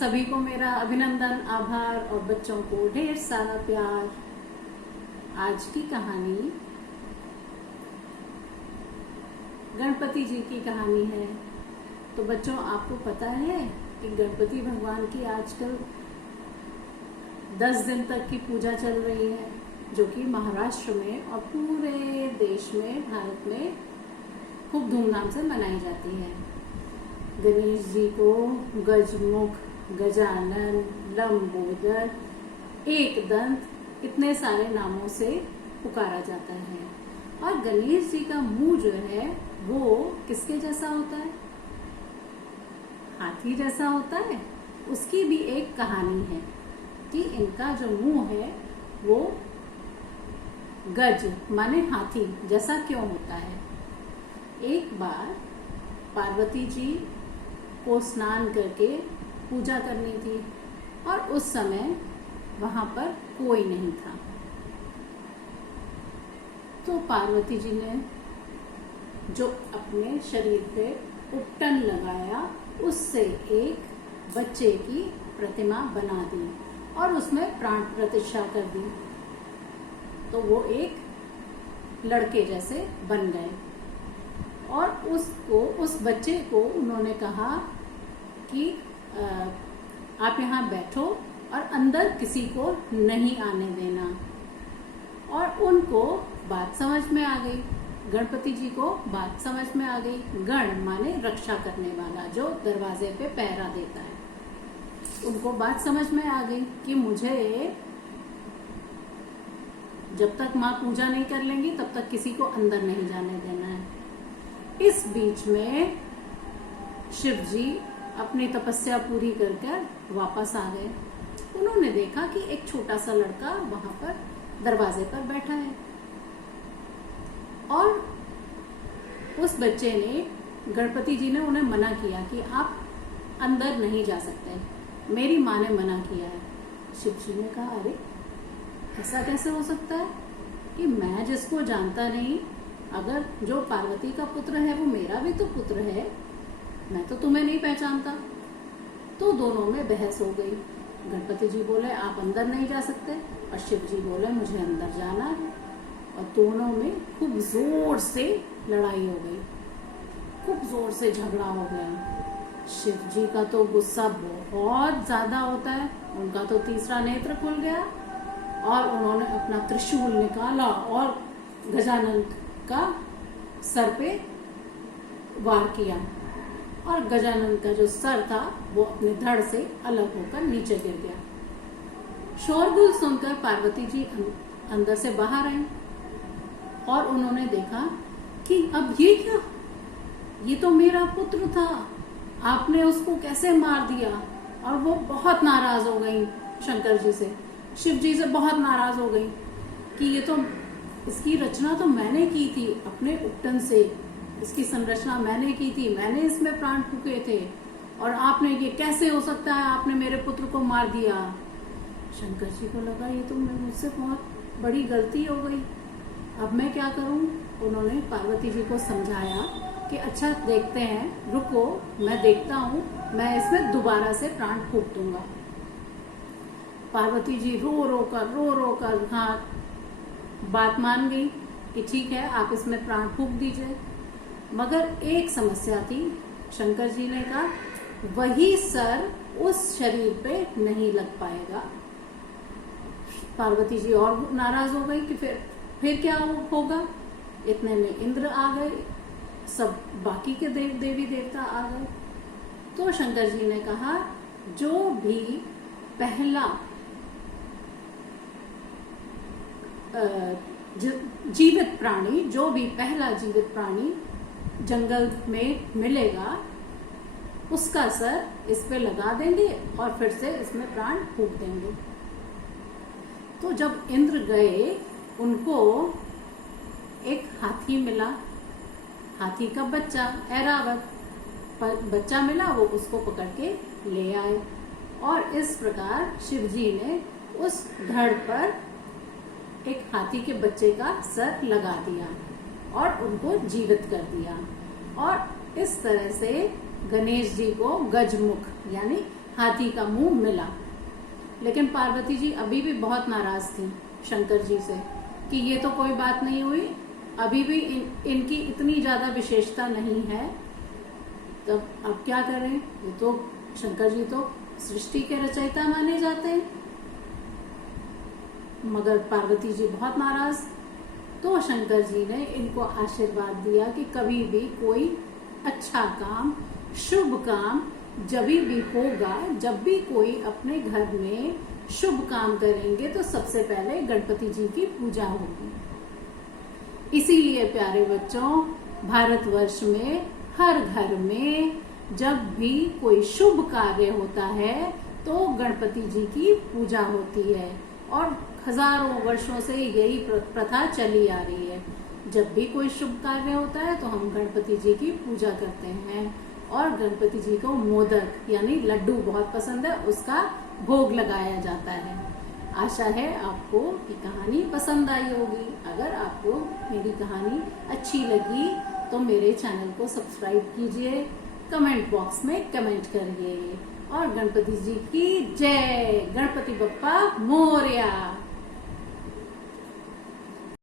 सभी को मेरा अभिनंदन, आभार और बच्चों को ढेर सारा प्यार। आज की कहानी गणपति जी की कहानी है। तो बच्चों, आपको पता है कि गणपति भगवान की आजकल 10 दिन तक की पूजा चल रही है, जो कि महाराष्ट्र में और पूरे देश में, भारत में खूब धूमधाम से मनाई जाती है। गणेश जी को गजमुख, गजानन, लंबोदर, एकदंत, इतने सारे नामों से पुकारा जाता है। और गणेश जी का मुंह जो है वो किसके जैसा होता है? हाथी जैसा होता है। उसकी भी एक कहानी है कि इनका जो मुंह है वो गज माने हाथी जैसा क्यों होता है। एक बार पार्वती जी को स्नान करके पूजा करनी थी और उस समय वहां पर कोई नहीं था। तो पार्वती जी ने जो अपने शरीर पे उपटन लगाया, उससे एक बच्चे की प्रतिमा बना दी और उसमें प्राण प्रतिष्ठा कर दी। तो वो एक लड़के जैसे बन गए और उस बच्चे को उन्होंने कहा कि आप यहाँ बैठो और अंदर किसी को नहीं आने देना। और उनको बात समझ में आ गई, गणपति जी को बात समझ में आ गई। गण माने रक्षा करने वाला, जो दरवाजे पे पहरा देता है। उनको बात समझ में आ गई कि मुझे जब तक माँ पूजा नहीं कर लेंगी तब तक किसी को अंदर नहीं जाने देना है। इस बीच में शिव जी अपनी तपस्या पूरी कर कर वापस आ गए। उन्होंने देखा कि एक छोटा सा लड़का वहां पर दरवाजे पर बैठा है और उस बच्चे ने, गणपति जी ने उन्हें मना किया कि आप अंदर नहीं जा सकते, मेरी माँ ने मना किया है। शिव जी ने कहा, अरे ऐसा कैसे हो सकता है कि मैं जिसको जानता नहीं, अगर जो पार्वती का पुत्र है वो मेरा भी तो पुत्र है, मैं तो तुम्हें नहीं पहचानता। तो दोनों में बहस हो गई। गणपति जी बोले आप अंदर नहीं जा सकते और शिव जी बोले मुझे अंदर जाना है। और दोनों में खूब जोर से लड़ाई हो गई, खूब जोर से झगड़ा हो गया। शिव जी का तो गुस्सा बहुत ज्यादा होता है, उनका तो तीसरा नेत्र खुल गया और उन्होंने अपना त्रिशूल निकाला और गजानन का सर पे वार किया और गजानन का जो सर था वो अपने धड़ से अलग होकर नीचे गिर गया। शोरगुल सुनकर पार्वती जी अंदर से बाहर आई और उन्होंने देखा कि अब ये क्या, ये तो मेरा पुत्र था, आपने उसको कैसे मार दिया। और वो बहुत नाराज हो गई शंकर जी से, शिव जी से बहुत नाराज हो गई कि ये तो, इसकी रचना तो मैंने की थी अपने उपटन से, इसकी संरचना मैंने की थी, मैंने इसमें प्राण फूके थे और आपने, ये कैसे हो सकता है, आपने मेरे पुत्र को मार दिया। शंकर जी को लगा ये तो मुझसे बहुत बड़ी गलती हो गई, अब मैं क्या करूं। उन्होंने पार्वती जी को समझाया कि अच्छा देखते हैं, रुको मैं देखता हूं, मैं इसमें दोबारा से प्राण फूक दूंगा। पार्वती जी रो रो कर हाँ बात मान गई कि ठीक है आप इसमें प्राण फूक दीजिए। मगर एक समस्या थी, शंकर जी ने कहा वही सर उस शरीर पे नहीं लग पाएगा। पार्वती जी और नाराज हो गई कि फिर क्या होगा। इतने में इंद्र आ गए, सब बाकी के देवी देवता आ गए। तो शंकर जी ने कहा जो भी पहला जीवित प्राणी, जो भी पहला जीवित प्राणी जंगल में मिलेगा उसका सर इस पे लगा देंगे और फिर से इसमें प्राण फूक देंगे। तो जब इंद्र गए, उनको एक हाथी मिला, हाथी का बच्चा ऐरावत बच्चा मिला, वो उसको पकड़ के ले आए और इस प्रकार शिव जी ने उस धड़ पर एक हाथी के बच्चे का सर लगा दिया और उनको जीवित कर दिया। और इस तरह से गणेश जी को गजमुख यानी हाथी का मुंह मिला। लेकिन पार्वती जी अभी भी बहुत नाराज थी शंकर जी से कि ये तो कोई बात नहीं हुई, अभी भी इनकी इतनी ज्यादा विशेषता नहीं है, तब अब क्या करें, ये तो शंकर जी तो सृष्टि के रचयिता माने जाते हैं। मगर पार्वती जी बहुत नाराज, तो शंकर जी ने इनको आशीर्वाद दिया कि कभी भी कोई अच्छा काम, शुभ काम जब भी होगा, जब भी कोई अपने घर में शुभ काम करेंगे तो सबसे पहले गणपति जी की पूजा होगी। इसीलिए प्यारे बच्चों, भारतवर्ष में हर घर में जब भी कोई शुभ कार्य होता है तो गणपति जी की पूजा होती है, और हजारों वर्षों से यही प्रथा चली आ रही है। जब भी कोई शुभ कार्य होता है तो हम गणपति जी की पूजा करते हैं, और गणपति जी को मोदक यानी लड्डू बहुत पसंद है, उसका भोग लगाया जाता है। आशा है आपको ये कहानी पसंद आई होगी। अगर आपको मेरी कहानी अच्छी लगी तो मेरे चैनल को सब्सक्राइब कीजिए, कमेंट बॉक्स में कमेंट करिए, और गणपति जी की जय, गणपति बप्पा मोरया।